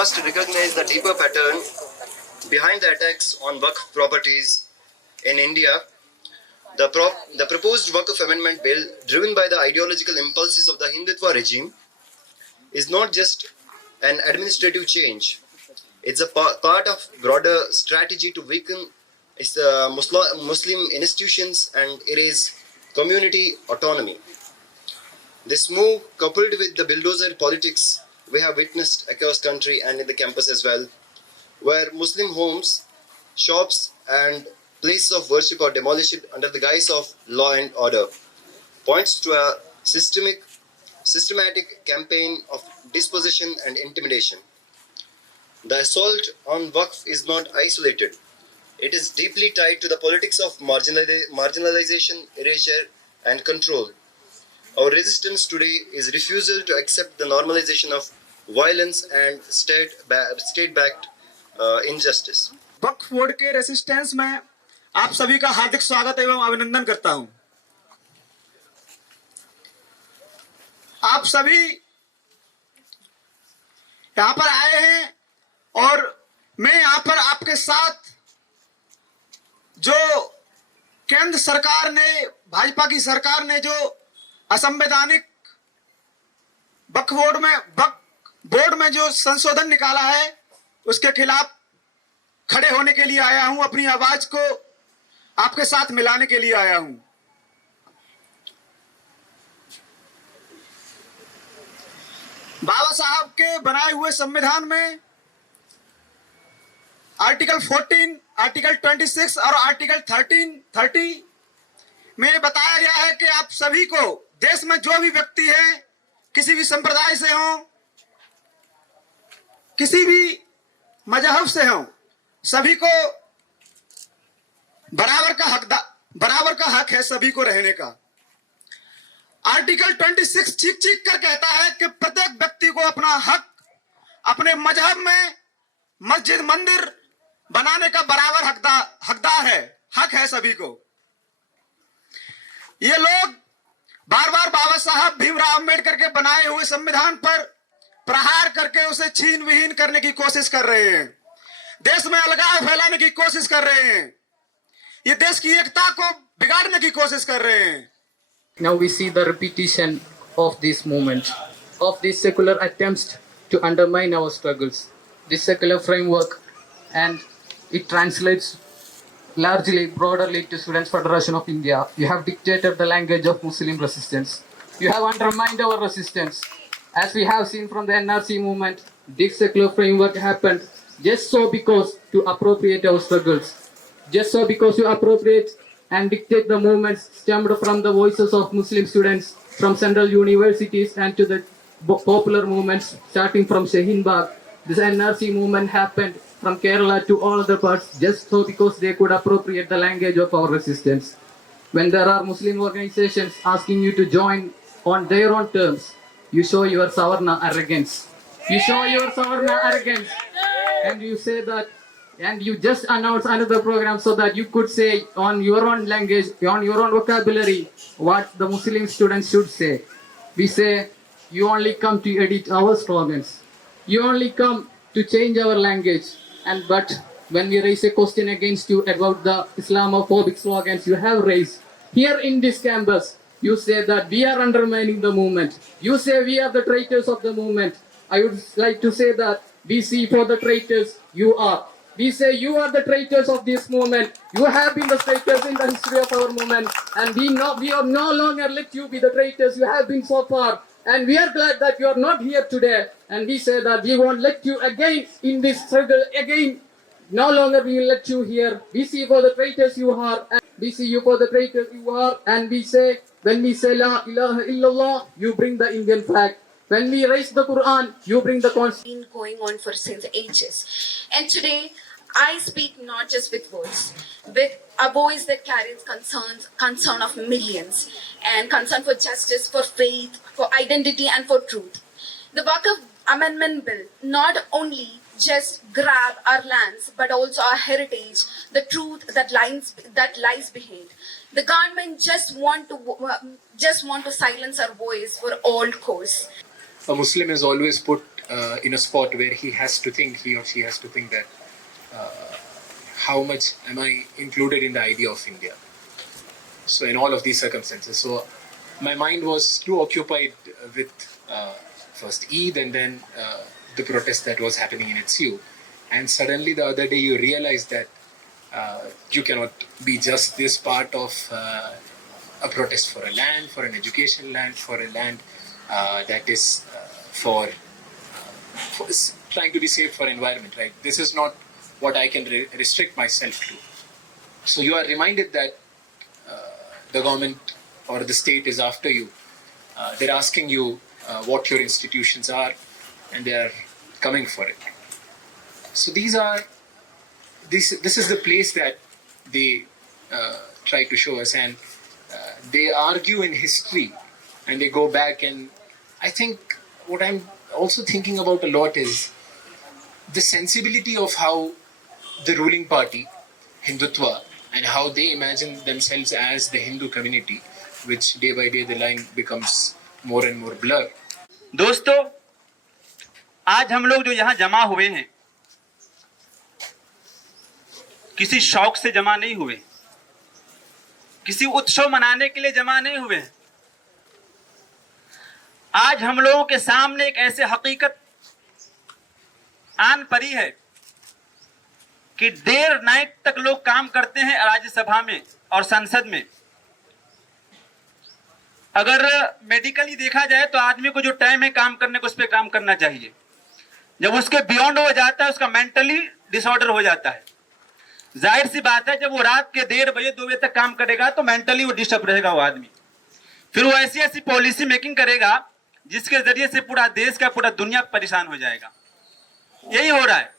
must recognize the deeper pattern behind the attacks on Waqf properties in India. The proposed Waqf Amendment Bill, driven by the ideological impulses of the Hindutva regime, is not just an administrative change. It's a part of broader strategy to weaken Muslim institutions and erase community autonomy. This move, coupled with the bulldozer politics we have witnessed across country and in the campus as well, where Muslim homes, shops and places of worship are demolished under the guise of law and order, points to a systematic campaign of dispossession and intimidation. The assault on Waqf is not isolated. It is deeply tied to the politics of marginalization, erasure and control. Our resistance today is refusal to accept the normalization of violence and state-backed injustice. Waqf board के resistance में आप सभी का हार्दिक स्वागत एवं अभिनंदन करता हूं। आप सभी यहां पर आए हैं और मैं यहां पर आपके साथ जो केंद्र सरकार ने, भाजपा की सरकार ने जो असंवैधानिक वक्फ बोर्ड में जो संशोधन निकाला है, उसके खिलाफ खड़े होने के लिए आया हूं। अपनी आवाज को आपके साथ मिलाने के लिए आया हूं। बाबा साहब के बनाए हुए संविधान में आर्टिकल 14, आर्टिकल 26 और आर्टिकल 30 में बताया गया है कि आप सभी को, देश में जो भी व्यक्ति है, किसी भी संप्रदाय से हो, किसी भी मजहब से हो, सभी को बराबर का हक है सभी को रहने का। आर्टिकल 26 चीख कर कहता है कि प्रत्येक व्यक्ति को अपना हक, अपने मजहब में मस्जिद मंदिर बनाने का बराबर हकदार है, हक है सभी को। ये लोग बार बार बाबा साहब भीमराव अंबेडकर के बनाए हुए संविधान पर प्रहार करके उसे छीन विहीन करने की कोशिश कर रहे हैं, देश में अलगाव फैलाने की कोशिश कर रहे हैं, ये देश की एकता को बिगाड़ने की कोशिश कर रहे हैं। Now we see the repetition of this movement, of these secular attempts to undermine our struggles, this secular framework, and it translates largely, broadly to Students' Federation of India. You have dictated the language of Muslim resistance. You have undermined our resistance. As we have seen from the NRC movement, this secular framework happened just so because to appropriate our struggles, just so because you appropriate and dictate the movements stemmed from the voices of Muslim students from central universities and to the popular movements starting from Shaheen Bagh. This NRC movement happened from Kerala to all other parts just so because they could appropriate the language of our resistance. When there are Muslim organizations asking you to join on their own terms, you show your Savarna arrogance. You show your Savarna arrogance and you say that, and you just announce another program so that you could say on your own language, on your own vocabulary, what the Muslim students should say. We say, you only come to edit our slogans. You only come to change our language. But when we raise a question against you about the Islamophobic slogans you have raised, here in this campus, you say that we are undermining the movement. You say we are the traitors of the movement. I would like to say that we see for the traitors you are. We say you are the traitors of this movement. You have been the traitors in the history of our movement. And we are no longer let you be the traitors you have been so far. And we are glad that you are not here today. And we say that we won't let you again in this struggle again. No longer we will let you here. We see for the traitors you are. And we see you for the traitors you are. And we say, when we say La ilaha illallah, you bring the Indian flag. When we raise the Quran, you bring the Constitution. Been going on for since ages. And today, I speak not just with words, with a voice that carries concern of millions, and concern for justice, for faith, for identity, and for truth. The Waqf Amendment Bill not only just grab our lands, but also our heritage, the truth that lies behind. The government just want to silence our voice for all cause. A Muslim is always put in a spot where he or she has to think that how much am I included in the idea of India? So in all of these circumstances, so my mind was too occupied with first Eid and then the protest that was happening in NSU. And suddenly the other day you realize that you cannot be just this part of a protest for a land, for an education land, for a land that is for trying to be safe for environment, right? This is not what I can restrict myself to. So you are reminded that the government or the state is after you. They're asking you what your institutions are, and they are coming for it. So this is the place that they try to show us, and they argue in history, and they go back. And I think what I'm also thinking about a lot is the sensibility of how the ruling party, Hindutva, and how they imagine themselves as the Hindu community, which day by day the line becomes more and more blurred. दोस्तों, आज हम लोग जो यहाँ जमा हुए हैं, किसी शौक से जमा नहीं हुए, किसी उत्सव मनाने के लिए जमा नहीं हुए। आज हम लोगों के सामने एक ऐसे हकीकत आन पड़ी है कि देर नाइट तक लोग काम करते हैं राज्यसभा में और संसद में। अगर मेडिकली देखा जाए तो आदमी को जो टाइम है काम करने को, उस पर काम करना चाहिए। जब उसके बियॉन्ड हो जाता है, उसका मेंटली डिसऑर्डर हो जाता है। जाहिर सी बात है, जब वो रात के 1:30 बजे 2 बजे तक काम करेगा तो मेंटली वो डिस्टर्ब रहेगा वो आदमी। फिर वो ऐसी ऐसी पॉलिसी मेकिंग करेगा जिसके जरिए से पूरा देश का, पूरा दुनिया परेशान हो जाएगा। यही हो रहा है।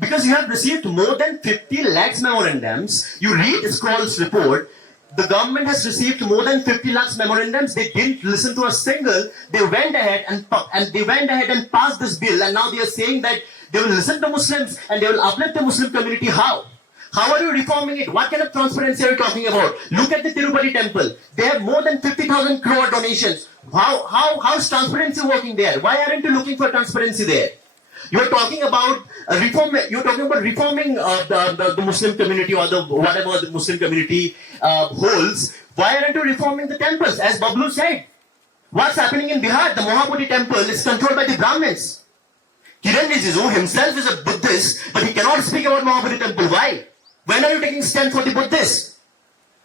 Because you have received more than 50 lakhs memorandums. You read Scroll's report. The government has received more than 50 lakhs memorandums. They didn't listen to a single. They went ahead and passed this bill. And now they are saying that they will listen to Muslims and they will uplift the Muslim community. How? How are you reforming it? What kind of transparency are you talking about? Look at the Tirupati temple. They have more than 50,000 crore donations. How is transparency working there? Why aren't you looking for transparency there? You're talking about reform. You're talking about reforming the Muslim community or whatever the Muslim community holds. Why aren't you reforming the temples? As Bablu said, what's happening in Bihar? The Mahabodhi temple is controlled by the Brahmins. Kiran Rijiju himself is a Buddhist, but he cannot speak about Mahabodhi temple. Why? When are you taking stand for the Buddhists?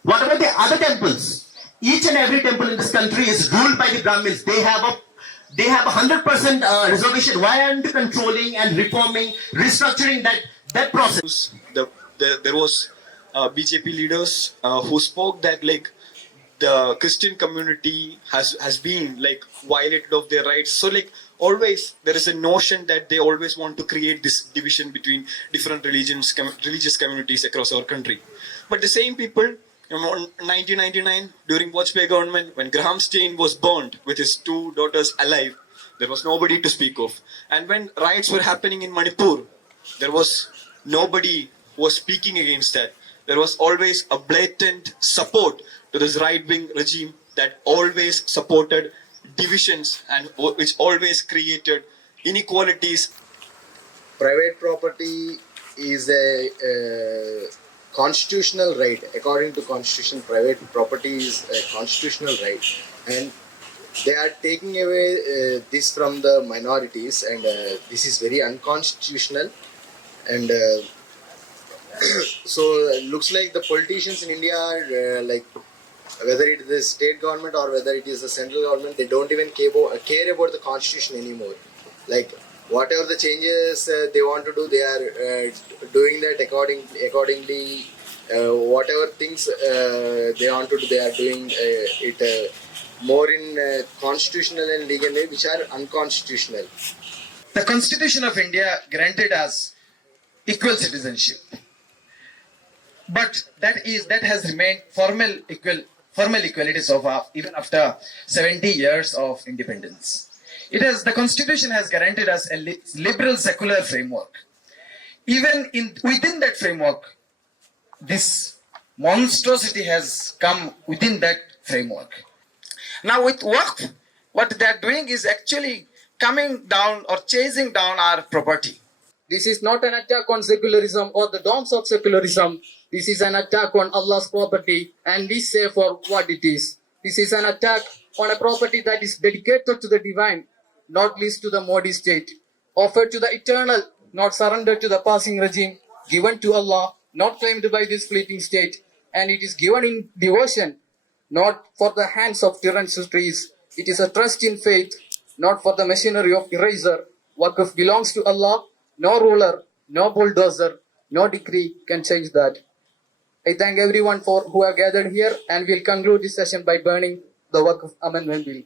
What about the other temples? Each and every temple in this country is ruled by the Brahmins. They have a 100% reservation. Why aren't you controlling and reforming, restructuring that process? There was BJP leaders who spoke that like the Christian community has been like violated of their rights. So like always there is a notion that they always want to create this division between different religious communities across our country. But the same people, in 1999, during Vajpayee government, when Graham Stein was burned with his 2 daughters alive, there was nobody to speak of. And when riots were happening in Manipur, there was nobody who was speaking against that. There was always a blatant support to this right-wing regime that always supported divisions and which always created inequalities. Private property is a constitutional right. According to constitution, private property is a constitutional right, and they are taking away this from the minorities, and this is very unconstitutional. And so it looks like the politicians in India are like, whether it is the state government or whether it is the central government, they don't even care about the constitution anymore. Like whatever the changes they want to do, they are doing that accordingly. Whatever things they want to do, they are doing it more in constitutional and legal way, which are unconstitutional. The Constitution of India granted us equal citizenship, but that has remained formal equality so far, even after 70 years of independence. The Constitution has granted us a liberal secular framework. Even within that framework, this monstrosity has come within that framework. Now with Waqf, what they are doing is actually coming down or chasing down our property. This is not an attack on secularism or the dogmas of secularism. This is an attack on Allah's property, and we say for what it is. This is an attack on a property that is dedicated to the divine, not least to the Modi state, offered to the eternal, not surrendered to the passing regime, given to Allah, not claimed by this fleeting state, and it is given in devotion, not for the hands of tyrants who trees. It is a trust in faith, not for the machinery of eraser. Waqf belongs to Allah. No ruler, no bulldozer, no decree can change that. I thank everyone for who have gathered here, and will conclude this session by burning the Waqf Amendment Bill.